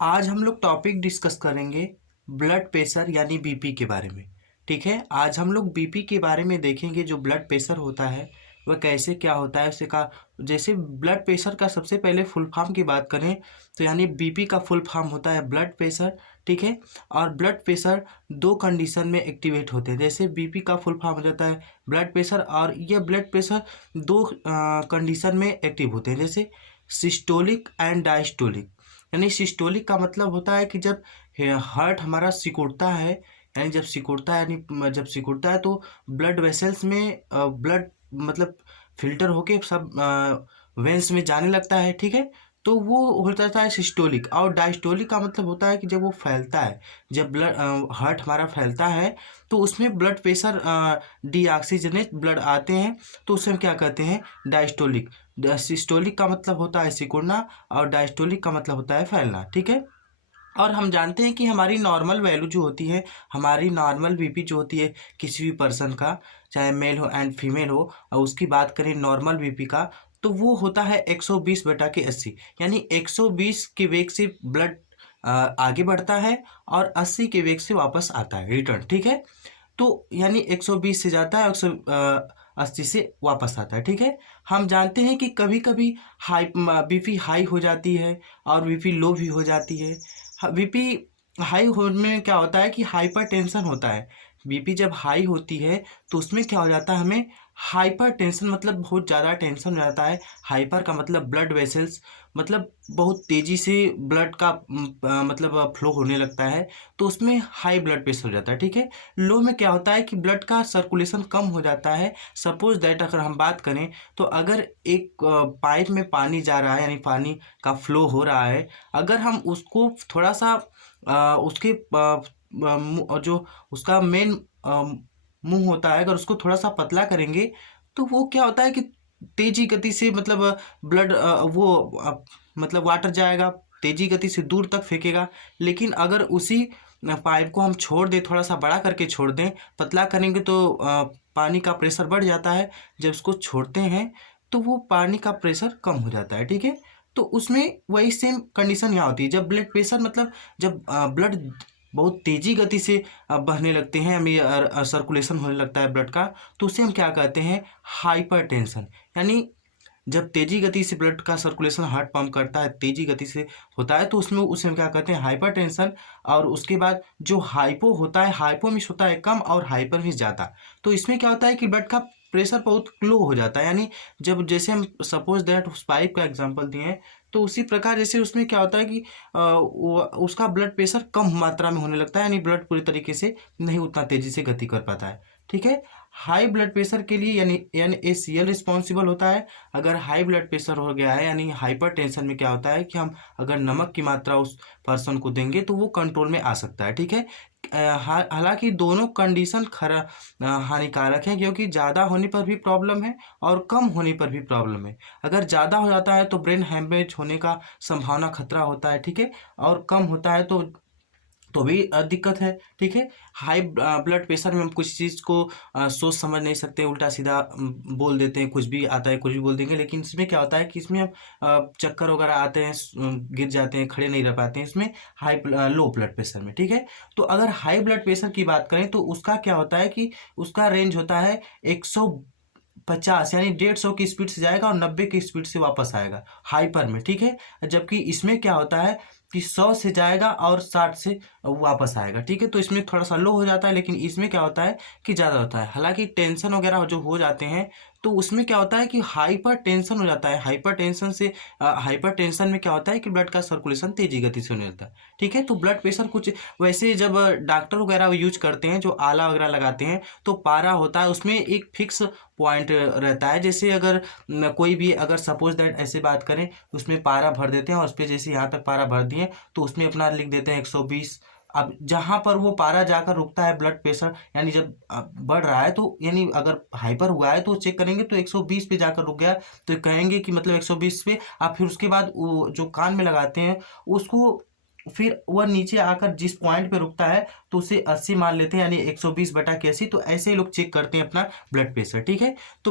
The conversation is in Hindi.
आज हम लोग टॉपिक डिस्कस करेंगे ब्लड प्रेशर यानी बीपी के बारे में। ठीक है, आज हम लोग बीपी के बारे में देखेंगे। जो ब्लड प्रेशर होता है वह कैसे क्या होता है उसे का। जैसे ब्लड प्रेशर का सबसे पहले फुल फॉर्म की बात करें तो यानी बीपी का फुल फॉर्म होता है ब्लड प्रेशर। ठीक है, और ब्लड प्रेशर दो कंडीशन में एक्टिवेट होते हैं। जैसे बीपी का फुल फॉर्म हो जाता है ब्लड प्रेशर, और यह ब्लड प्रेशर दो कंडीशन में एक्टिव होते हैं, जैसे सिस्टोलिक एंड डायस्टोलिक। यानी सिस्टोलिक का मतलब होता है कि जब हार्ट हमारा सिकुड़ता है, यानी जब सिकुड़ता है यानी जब सिकुड़ता है तो ब्लड वेसल्स में ब्लड मतलब फिल्टर होके सब वेंस में जाने लगता है। ठीक है, तो वो हो जाता है सिस्टोलिक। और डायस्टोलिक का मतलब होता है कि जब वो फैलता है, जब ब्लड हार्ट हमारा फैलता है तो उसमें ब्लड प्रेशर डीऑक्सीजनेट ब्लड आते हैं, तो उसे हम क्या कहते हैं, डायस्टोलिक। सिस्टोलिक का मतलब होता है सिकुड़ना और डायस्टोलिक का मतलब होता है फैलना। ठीक है, और हम जानते हैं कि हमारी नॉर्मल वैल्यू जो होती है, हमारी नॉर्मल बीपी जो होती है किसी भी पर्सन का, चाहे मेल हो एंड फीमेल हो, और उसकी बात करें नॉर्मल बीपी का, तो वो होता है 120/80। यानी 120 के वेग से ब्लड आगे बढ़ता है और 80 के वेग से वापस आता है, रिटर्न। ठीक है, तो यानी 120 से जाता है, 180 से वापस आता है। ठीक है, हम जानते हैं कि कभी कभी हाई बीपी हाई हो जाती है और बीपी लो भी हो जाती है। बीपी हाई होने में क्या होता है कि हाइपर टेंशन होता है। बीपी जब हाई होती है तो उसमें क्या हो जाता है, हमें हाइपर टेंशन मतलब बहुत ज़्यादा टेंशन हो जाता है। हाइपर का मतलब ब्लड वेसल्स, मतलब बहुत तेज़ी से ब्लड का मतलब फ्लो होने लगता है, तो उसमें हाई ब्लड प्रेशर हो जाता है। ठीक है, लो में क्या होता है कि ब्लड का सर्कुलेशन कम हो जाता है। सपोज दैट अगर हम बात करें तो अगर एक पाइप में पानी जा रहा है, यानी पानी का फ्लो हो रहा है, अगर हम उसको थोड़ा सा उसके जो उसका मेन मुंह होता है, अगर उसको थोड़ा सा पतला करेंगे तो वो क्या होता है कि तेजी गति से मतलब ब्लड मतलब वाटर जाएगा, तेजी गति से दूर तक फेंकेगा। लेकिन अगर उसी पाइप को हम छोड़ दें, थोड़ा सा बड़ा करके छोड़ दें, पतला करेंगे तो पानी का प्रेशर बढ़ जाता है। जब इसको छोड़ते हैं तो वो पानी का प्रेशर कम हो जाता है। ठीक है, तो उसमें वही सेम कंडीशन यहाँ होती है। जब ब्लड प्रेशर मतलब जब ब्लड बहुत तेजी गति से बहने लगते हैं, हमें सर्कुलेशन होने लगता है ब्लड का, तो उसे हम क्या कहते हैं, हाइपर टेंशन। यानी जब तेजी गति से ब्लड का सर्कुलेशन हार्ट पंप करता है, तेजी गति से होता है, तो उसमें उसे हम क्या कहते हैं, हाइपर टेंशन। और उसके बाद जो हाइपो होता है, हाइपो मीन्स होता है कम और हाइपर मीन्स ज़्यादा। तो इसमें क्या होता है कि ब्लड का प्रेशर बहुत लो हो जाता है। यानी जब जैसे हम सपोज दैट उस पाइप का एग्जांपल दिए हैं, तो उसी प्रकार जैसे उसमें क्या होता है कि उसका ब्लड प्रेशर कम मात्रा में होने लगता है, यानी ब्लड पूरी तरीके से नहीं उतना तेजी से गति कर पाता है। ठीक है, हाई ब्लड प्रेशर के लिए यानी NaCl रिस्पॉन्सिबल होता है। अगर हाई ब्लड प्रेशर हो गया है यानी हाइपर टेंशन में क्या होता है कि हम अगर नमक की मात्रा उस पर्सन को देंगे तो वो कंट्रोल में आ सकता है। ठीक है, हालांकि दोनों कंडीशन हानिकारक हैं, क्योंकि ज़्यादा होने पर भी प्रॉब्लम है और कम होने पर भी प्रॉब्लम है। अगर ज़्यादा हो जाता है तो ब्रेन हैमरेज होने का संभावना खतरा होता है। ठीक है, और कम होता है तो भी दिक्कत है। ठीक है, हाई ब्लड प्रेशर में हम कुछ चीज़ को सोच समझ नहीं सकते, उल्टा सीधा बोल देते हैं, कुछ भी आता है कुछ भी बोल देंगे। लेकिन इसमें क्या होता है कि इसमें हम चक्कर वगैरह आते हैं, गिर जाते हैं, खड़े नहीं रह पाते हैं इसमें लो ब्लड प्रेशर में। ठीक है, तो अगर हाई ब्लड प्रेशर की बात करें तो उसका क्या होता है कि उसका रेंज होता है 150, यानी 150 की स्पीड से जाएगा और 90 की स्पीड से वापस आएगा हाइपर में। ठीक है, जबकि इसमें क्या होता है कि 100 से जाएगा और 60 से वापस आएगा। ठीक है, तो इसमें थोड़ा सा लो हो जाता है, लेकिन इसमें क्या होता है कि ज़्यादा होता है। हालांकि टेंशन वगैरह जो हो जाते हैं तो उसमें क्या होता है कि हाइपर टेंशन हो जाता है। हाइपर टेंशन से हाइपर टेंशन में क्या होता है कि ब्लड का सर्कुलेशन तेजी गति से होने लगता है। ठीक है, तो ब्लड प्रेशर कुछ वैसे जब डॉक्टर वगैरह यूज करते हैं, जो आला वगैरह लगाते हैं, तो पारा होता है, उसमें एक फिक्स पॉइंट रहता है। जैसे अगर कोई भी अगर सपोज दैट ऐसे बात करें, उसमें पारा भर देते हैं और उस पर जैसे यहाँ तक पारा भर दिए तो उसमें अपना लिख देते हैं 120। अब जहाँ पर वो पारा जाकर रुकता है ब्लड प्रेशर, यानी जब बढ़ रहा है तो यानी अगर हाइपर हुआ है तो चेक करेंगे तो 120 पे जाकर रुक गया, तो कहेंगे कि मतलब 120 पे। आप फिर उसके बाद वो जो कान में लगाते हैं उसको, फिर वह नीचे आकर जिस पॉइंट पे रुकता है तो उसे 80 मान लेते हैं, यानी 120/80। तो ऐसे ही लोग चेक करते हैं अपना ब्लड प्रेशर। ठीक है, तो